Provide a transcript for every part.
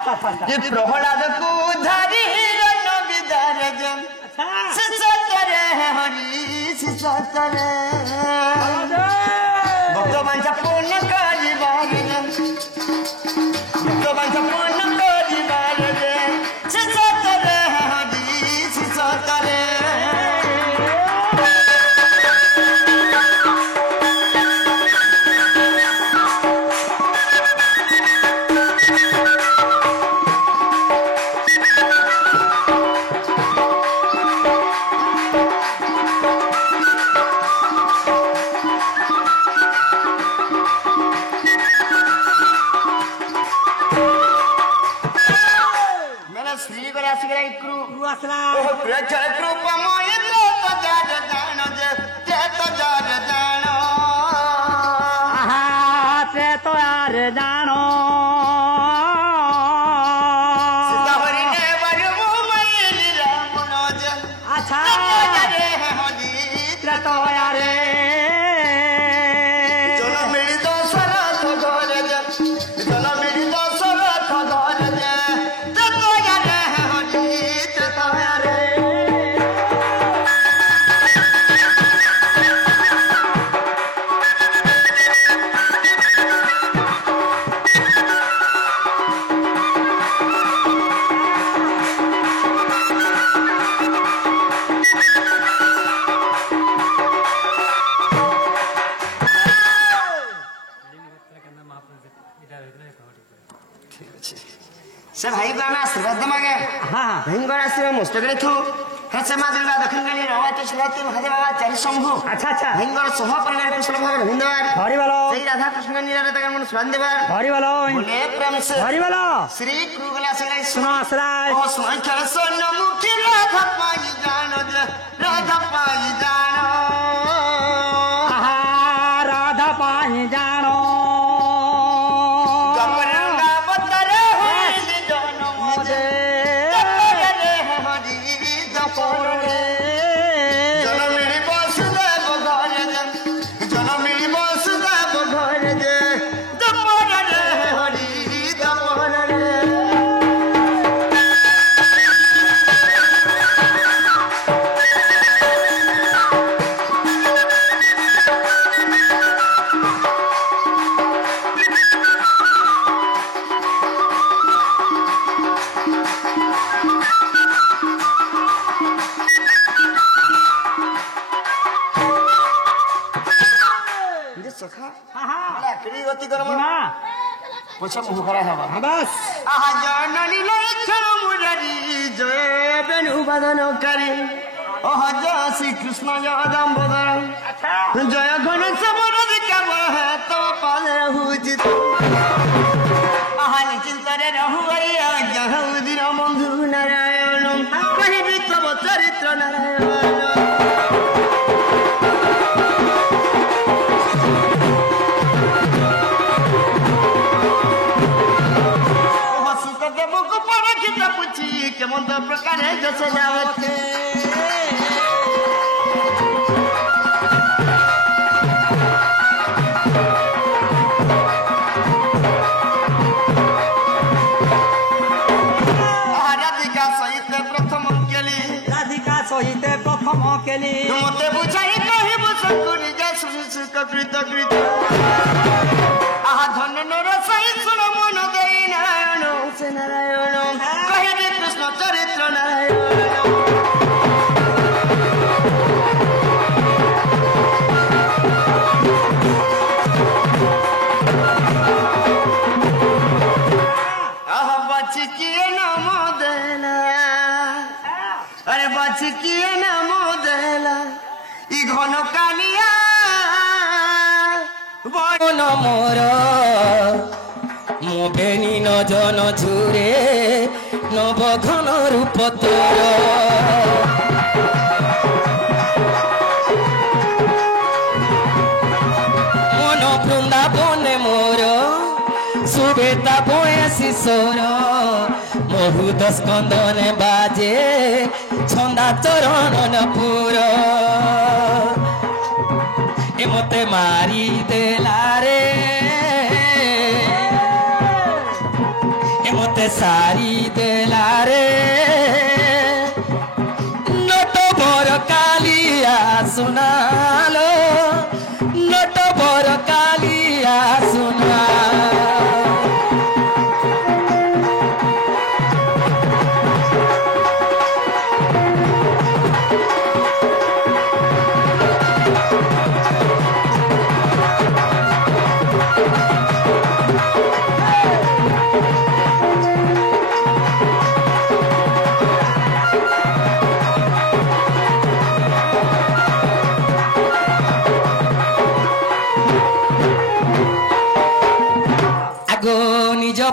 ये प्रहलाद को धरी रन विदार जम सिसतरे हरि सिसतरे भक्तवान पूर्ण करिबार जम भक्तवान पूर्ण करिबार जम सिसतरे हरि सिसतरे से भाई गाना आशीर्वाद मागे हाँ हिंगोर आशीर्वाद मुस्तगरे थू हसे मादुला दक्षिण गणी रवाते श्रीमती महादेव बाबा चारि समूह अच्छा हिंगोर सोह परिवार कुशल भाग रविंद्र हरि बोलो श्री राधा कृष्ण नीरा तक मन सुन देवा हरि बोलो बोले प्रेम से हरि बोलो श्री कृगला से सुनो असराय ओ सुन चल सोन मुखी राधा पाई जानो राधा पाई जानो आहा राधा पाई जानो पछम मुखरा हवा बस आहा जाननी लक्षण मुरारी जय बेनु बदन करी ओह जय श्री कृष्ण जय दामोदर जय गणेश मोरद कब है तो पाले हुजित आहा निचिंतरे रहु अय्या जय दिन बंधु नारायण कहि भी तब चरित्र नारायण केमन तो प्रकार है जैसे जावते राधिका सहित प्रथम केली मते बुझाई कहिब सकुनी जा सुसुक कृत कृत आहा धन नर सहि सुन मन देई नारायण से नारायण कहि कृष्ण चरित्र नारायण आहा बची किए नाम देला अरे बची किए नाम देला इ घन कालिया बन मोर मो बेनी न जन झुरे नव घन रूप तोर मन बृंदावन मोर सुबेता बोए शिशोर महुद स्कंदन बाजे छंदा चरण पुर ए मते मारी देला रे मते सारी देलारे नटो बर कालिया सुनालो नटो बर कालिया सुना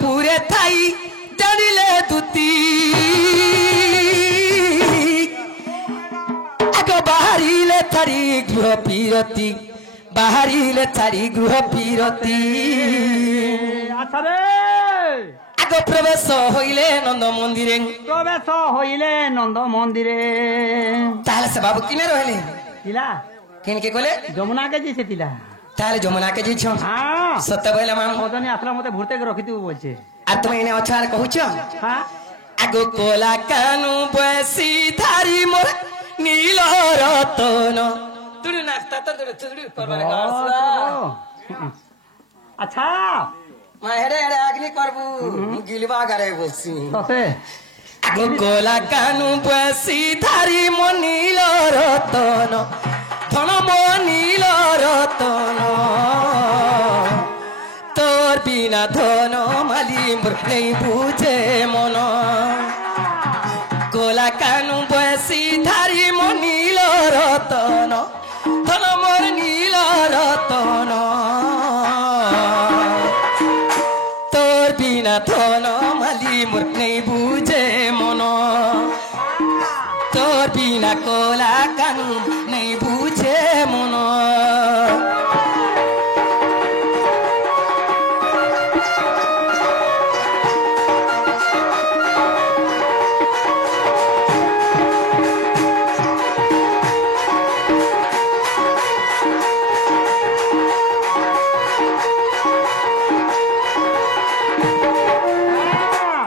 पूरे थाई जानिले दुती आगो बाहरिले थारी गृह पीरती बाहरिले थारी गृह पीरती आगो प्रवेश हईले नंद मंदिरे ताहले से बाबू किने रहले तिला किन के कोले যমুনা কে যেছে তিলা ताहले जमुना के जी छो हां सत्य बोले माम ওদনে আসলা মতে ভুরতে রখি দিও বলছে আর তুমি এনে অছার কহুছো হ্যাঁ আগো কোলা কানু বসি ধারি মোর নীল রতন তুড়ু নাস্তা তো তুড়ু করবার গাছলা আচ্ছা মা হেড়ে হেড়ে আগ্নি করবু গিলবা গারে বসি তবে আগো কোলা কানু বসি ধারি মোর নীল রতন ধন মো নীল রতন তোর বিনা ধন মালি মোর নেই বুঝে মন কোলা কানু বসি ধারি মো নীল রতন ধন মোর নীল রতন তোর বিনা ধন মালি মোর নেই বুঝে মন তোর বিনা কোলা কানু নেই বুঝে মন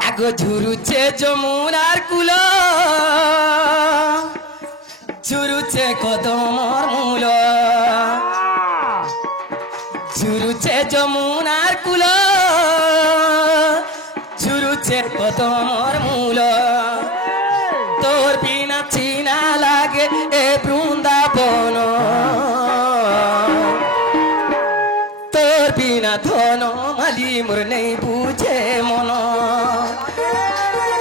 আগো ঝুরুছে যমুনার কুল ঝুরুছে কদমর মূল ঝুরুছে যমুনার কুল ঝুরুছে কদমর মূল তোর বিনা চিনা লাগে এ বৃন্দাবন তোর বিনা ধন মালি মোর নেই বুঝে মন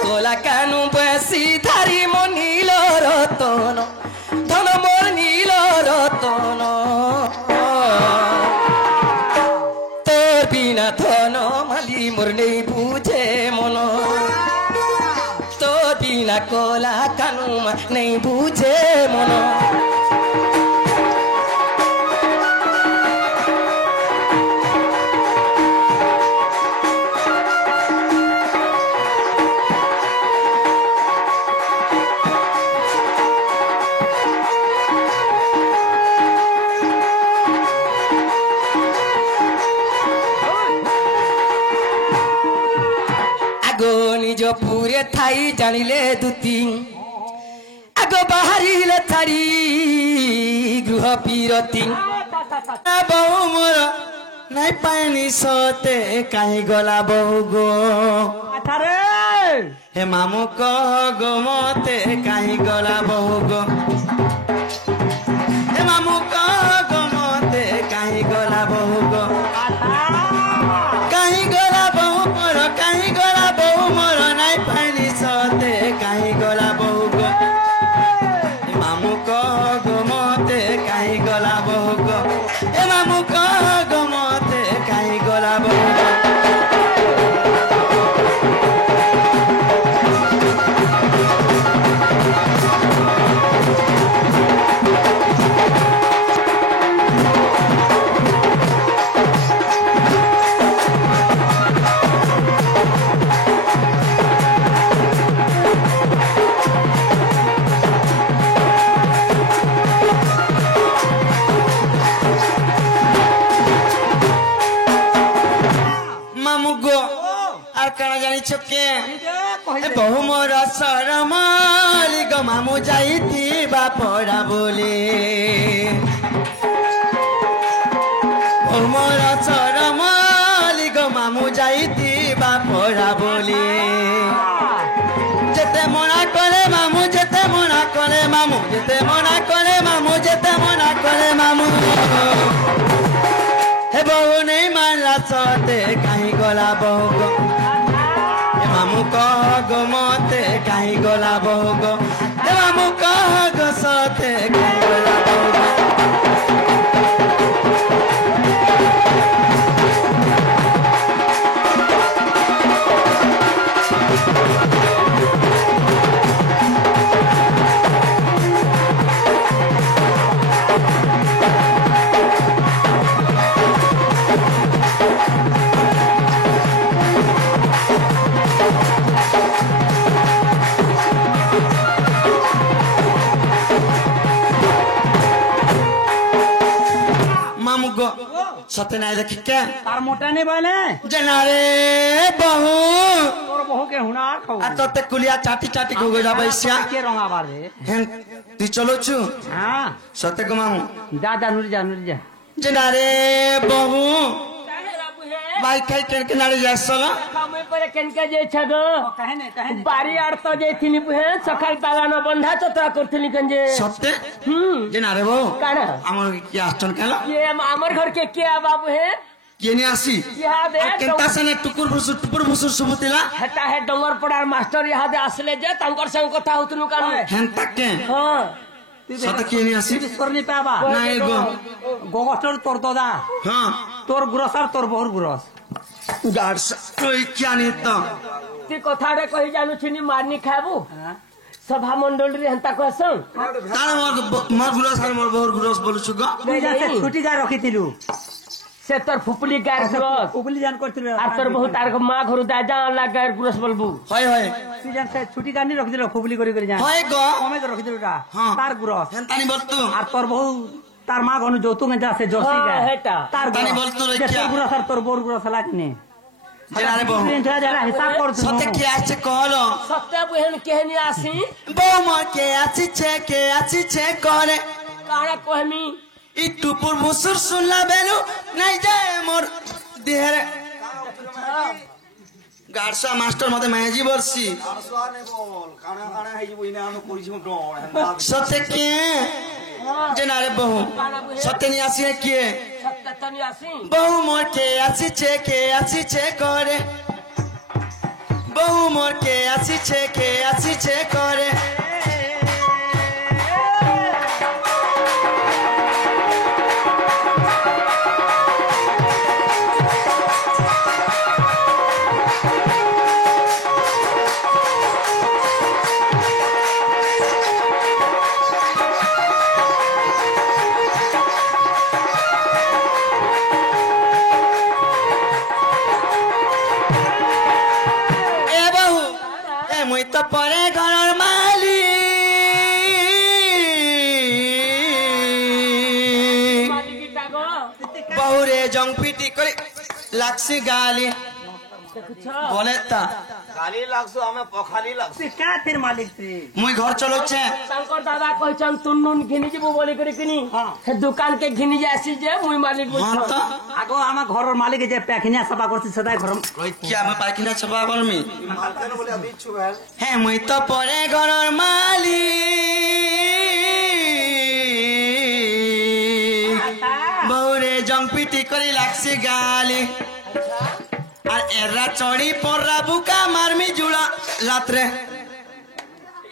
কোলা কানু বসি ধারি মো নীল রতন ধন মোর নীল রতন তোর বিনা ধন মালি মোর নেই বুঝে মন তোর বিনা কোলা কানু নেই বুঝে মন निज पूरे थाई जानिले दुती आगो बाहरिले थारी गृह पीरती बहु मोर नाई पानी सते काहे गला बहु गो हे मामू गो मते काहे गला बहु गो हे मामू गो मते काहे गला बहु गो काहे गला बहु मोर काहे गला बहु मोर नाई पानी सते काहे गला बहु गो हे मामू गो मते काहे गला बहु गो हे मामू गो मते काहे गला बहु गो বহু মোর সরমালি গো মামু যাইতিবা পড়া বলে বহু মোর সরমালি গো মামু যাইতিবা পড়া বলে যেতে মনা করে মামু যেতে মনা করে মামু যেতে মনা করে মামু যেতে মনা করে মামু হে বহু নেই মানলা সতে কাহি গলা বহু গো মামু কহ গো মতে কাহি গলা বহু গো হে মামু কহ গো সতে কাহি গলা বহু গো सत्य नहीं देखी क्या तार मोटा नहीं बने जनारे बहु तोर बहु के हुनार खाऊ आ तो ते कुलिया चाटी चाटी को गजा बैसिया के रंगा बार दे हैं तू चलो छु हां सत्य को मामू दादा नुर जा जनारे बहु भाई खाई केन के नारे जासला समय पर केन के जे छगो कहे बारी आड़ तो जे थिनी पुहे सकाल ताला न बंधा चतरा करथिनी गंजे सत्य जनारे बहु काना हमर की आस्टन केला ये हमर घर के क्या बाबू है केनी आसी यहाँ दे केनता सने टुकुर भुसुर सुबुतिला हटा है डंगर पड़ार मास्टर यहाँ दे असले जे तंकर संग कथा होतनु कान हैं तक के हां सत्य केनी आसी करनी पाबा नहीं गो गोगस्टर तोर दादा हां तोर गुरसर तोर बहुर गुरस गार्ड्स कोई क्या नहीं तो ती कथा रे कहि जानु छिनी मारनी खाबू सभा मंडल रे हंता कहसन तारा मोर गुरस और मोर बहुत गुरस बोलु छु गो छुट्टी जा रखिथिलु से तोर फुपली गार गुरस उपली जान करथिलु आर तोर बहुत तार मां घरु दाजा ला गार गुरस बोलबू होय होय तू जान से छुट्टी जा नहीं रखिथिलु फुपली करी जा होय गो कमे तो रखिथिलु रा हां तार गुरस हेंतानी बोलतु आर तोर बहु तार मां गनु जोतु में जा से जोसी हाँ, गा हेटा। तार तानी बोलतु रे क्या? तोर गुरस और तोर बोर गुरस लागने जनारे बहु जरा हिसाब कर सत्य के आछे कहलो सत्य बहन केहनी आसी बहु मोर के आछी छे करे कारा कहमी इ टुपुर भुसुर सुनला बेलु नहीं जाए मोर देहरे गारसा मास्टर मते मैजी बरसी सत्य के जनारे बहु सत्य नहीं आसी है किए सत्य तनी आसी बहु मोर के आछी छे करे बहु मोर के आछी छे करे मुई तो परे घर माली बहुरे जंग पीटी करे लाक्सी गाली बोले ता गाली लागसो हमें पखाली लागसो क्या फिर मालिक से मुई घर चलो छे शंकर दादा कहछन तुन्नुन घिनी जीबो बोली करे किनी हां दुकान के घिनी जासी जे मुई मालिक हां बुझ तो आगो आमा घर मालिक जे पैखिनिया सफा करछि सदाय घर क्या मैं पाकिना छबा करमी मालकान बोले अभी छु भाई हे मुई तो परे घर माली बहुरे जंग पीटी करे लाक्सी गाली আর এরা চড়ি পড়া বুকা মারমি জুড়া লাত্রে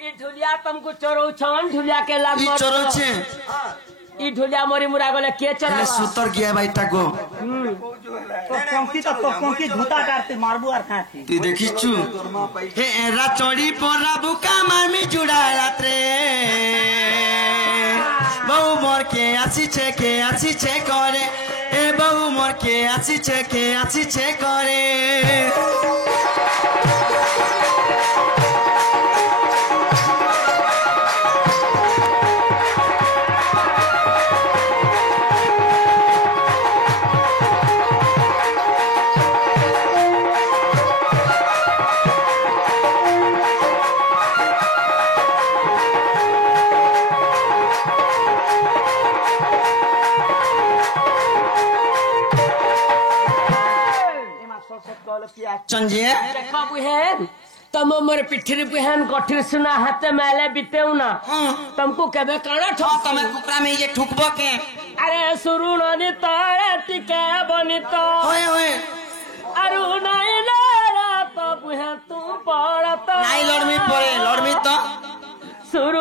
ई ढुलिया तुमको चोरौ छन ढुलिया के लाग ই চড়ছে ई ढुलिया मरी मुरा गले के चरा এলে সুতর গিয়া বাইটা গো तो पंखी धूता काटते मारबू আর খাতি তুই দেখিছু হে এরা চড়ি পড়া বুকা মারমি জুড়া লাত্রে বউ মোর কে আসিছে করে এ বউ মোর কে আসিছে করে बोलो किया चंजिए देखो बुहेन तुम मोर पिठरी बुहेन गठिर सुना हाथे मैले बीतेऊ ना तुमको केबे काना ठोक तमे कुकरा में ये ठुकबो के अरे सुरुणनी तारे टिके बनित ओए ओए अरु नहीं लड़ा तो बुहेन तू पड़त नाई लड़मी पड़े लड़मी तो सुरु